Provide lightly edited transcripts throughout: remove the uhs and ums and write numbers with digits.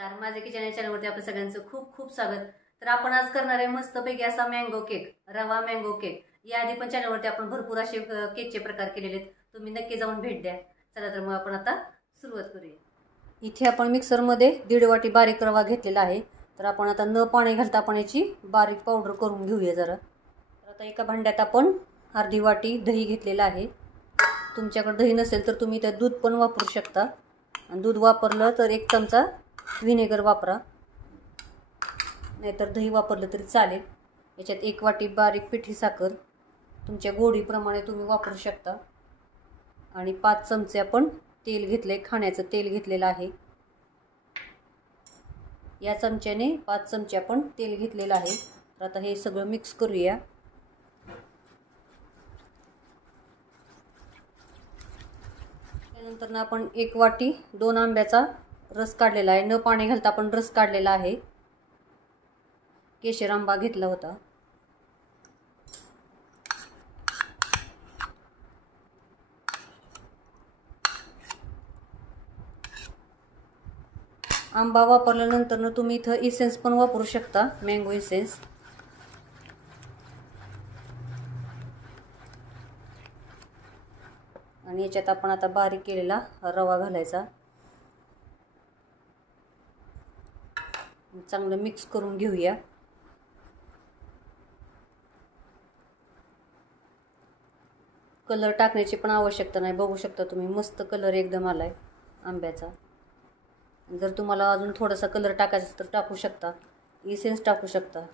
नमस्कार, माझ्या किचन या चॅनलवरती आपल्या सगळ्यांचं खूप खूप स्वागत। तर आपण आज करणार आहे मस्तपैकी असा मँगो केक, रवा मँगो केक। या आधी पण चॅनलवरती आपण भरपूर असे केकचे प्रकार केलेले आहेत, तुम्ही नक्की जाऊन भेट द्या। चला तर मग आपण आता सुरुवात करूया। इथे आपण मिक्सरमध्ये 1.5 वाटी बारीक रवा घेतलेला आहे। तर आपण आता न पाणी घालता आपण याची बारीक पावडर करून घेऊया जरा। तर आता एका भांड्यात आपण अर्धी वाटी दही घेतलेला आहे। तुमच्याकडे दही नसेल तर तुम्ही त्यात दूध पण वापरू शकता, आणि दूध वापरलं तर 1 चमचा व्हिनेगर वापरा, नाहीतर दही वापरलं तरी चालेल। याच्यात 1 वाटी बारीक पिठी साखर तुमच्या गोडीप्रमाणे तुम्ही वापरू शकता, आणि 5 चमचे आपण तेल घेतले, खाण्याचं तेल घेतलेलं आहे। या चमच्याने 5 चमचे आपण तेल घेतलेलं आहे। तर आता हे सगळं मिक्स करूया। त्यानंतर आपण 1 वाटी 2 आंब्याचा रस काढलेला आहे, न पाणी घालता आपण रस काढलेला आहे। केशर आंबा घेतला होता। आंबा वापरल्यानंतर तुम्ही इथं इसेन्स पण वापरू शकता, मँगो इसेन्स। आणि याच्यात आपण आता बारीक केलेला रवा घालायचा, चांगलं मिक्स करून घेऊया। कलर टाकण्याची पण आवश्यकता नाही, बघू शकता तुम्ही मस्त कलर एकदम आलाय आंब्याचा। जर तुम्हाला अजून थोडासा कलर टाकायचा तर टाकू शकता, इसेन्स टाकू शकता।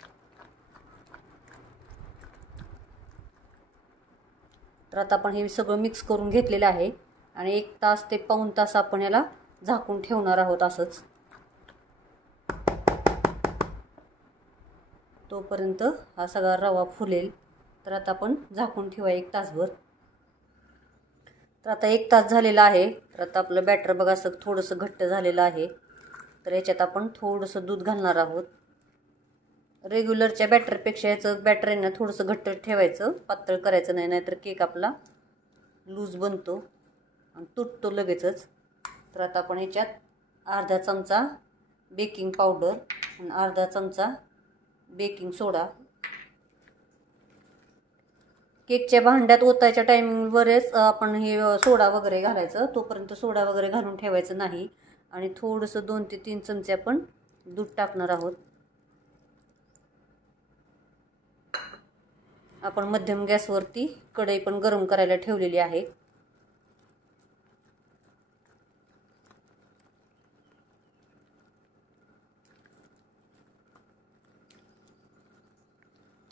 तर आता आपण हे सगळं मिक्स करून घेतलेलं आहे, आणि 1 तास ते पाऊण तास आपण याला झाकून ठेवणार आहोत असंच, तोपर्यंत हा सगळा रवा फुलेल। तर आता आपण झाकून ठेवूया 1 तासभर। तर आता 1 तास झालेला आहे। तर आता आपलं बॅटर बघा असं थोडंसं घट्ट झालेलं आहे। तर याच्यात आपण थोडंसं दूध घालणार आहोत। रेग्युलरच्या बॅटरपेक्षा याचं बॅटर आहे ना थोडंसं घट्ट ठेवायचं, पातळ करायचं नाही, नाहीतर केक आपला लूज बनतो आणि तुटतो लगेचच। तर आता आपण याच्यात अर्धा चमचा बेकिंग पावडर आणि अर्धा चमचा बेकिंग सोडा, केकच्या भांड्यात ओतायच्या टायमिंगवरच आपण हे सोडा वगैरे घालायचं, तोपर्यंत सोडा वगैरे घालून ठेवायचं नाही। आणि थोडंसं 2 ते 3 चमचे आपण दूध टाकणार आहोत। आपण मध्यम गॅसवरती कढई पण गरम करायला ठेवलेली आहे।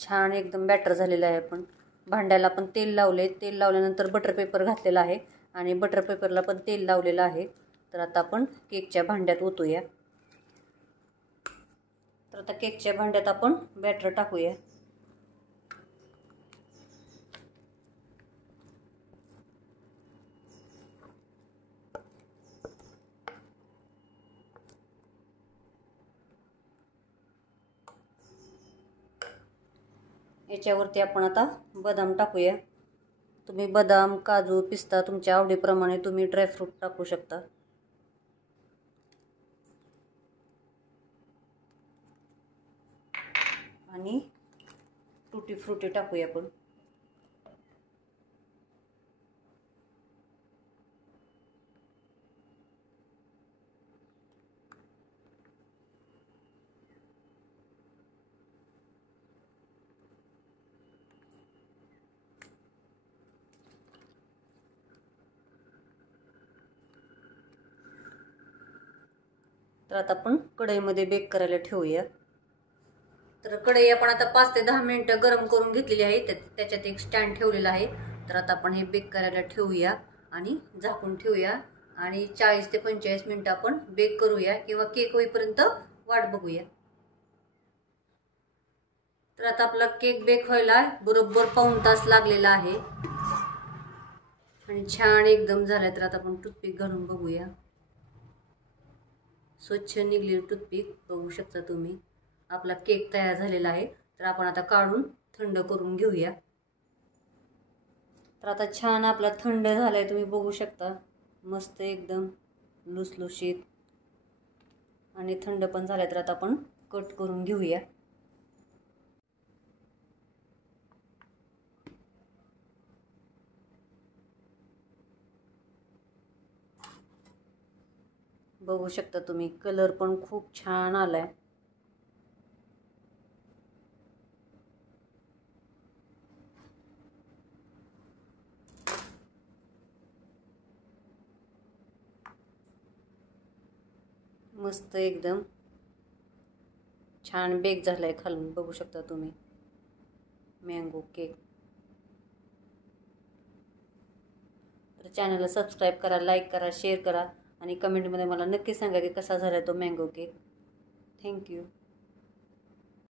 छान एकदम बॅटर झालेलं आहे। आपण भांड्याला पण तेल लावले, तेल लावल्यानंतर बटर पेपर घातलेला आहे, आणि बटर पेपरला पण तेल लावलेलं आहे। तर आता आपण केकच्या भांड्यात ओतूया। तर आता केकच्या भांड्यात आपण बॅटर टाकूया। याच्यावरती आपण आता बदाम टाकूया। तुम्ही बदाम, काजू, पिस्ता तुमच्या आवडीप्रमाणे तुम्ही ड्रायफ्रूट टाकू शकता। आणि टुटी फ्रुटी टाकूया आपण। तर आता आपण कढईमध्ये बेक करायला ठेवूया। तर कढई आपण आता 5 ते 10 मिनिटं गरम करून घेतलेली आहे। त्याच्यात एक स्टँड ठेवलेला आहे। तर आता आपण हे बेक करायला ठेवूया आणि झाकून ठेवूया, आणि 40 ते 45 मिनिटं आपण बेक करूया, किंवा केक होईपर्यंत वाट बघूया। तर आता आपला केक बेक व्हायला बरोबर पाऊण तास लागलेला आहे, आणि छान एकदम झालाय। तर आता आपण टूथपिक घालून बघूया, स्वच्छ निघली टूथपिक, बघू शकता तुम्ही। आपला केक तयार झालेला आहे। तर आपण आता काढून थंड करून घेऊया। तर आता छान आपला थंड झालाय, तुम्ही बघू शकता, मस्त एकदम लुसलुशीत आणि थंड पण झाले, तर आता आपण कट करून घेऊया. बघू शकता तुम्ही, कलर पण खूप छान आलाय. मस्त एकदम छान बेक झालाय खालून, बघू शकता तुम्ही मँगो केक. तर चॅनलला सबस्क्राईब करा, लाईक करा, शेअर करा आणि कमेंटमध्ये मला नक्की सांगा की कसा झाला तो मँगो केक. थँक्यू.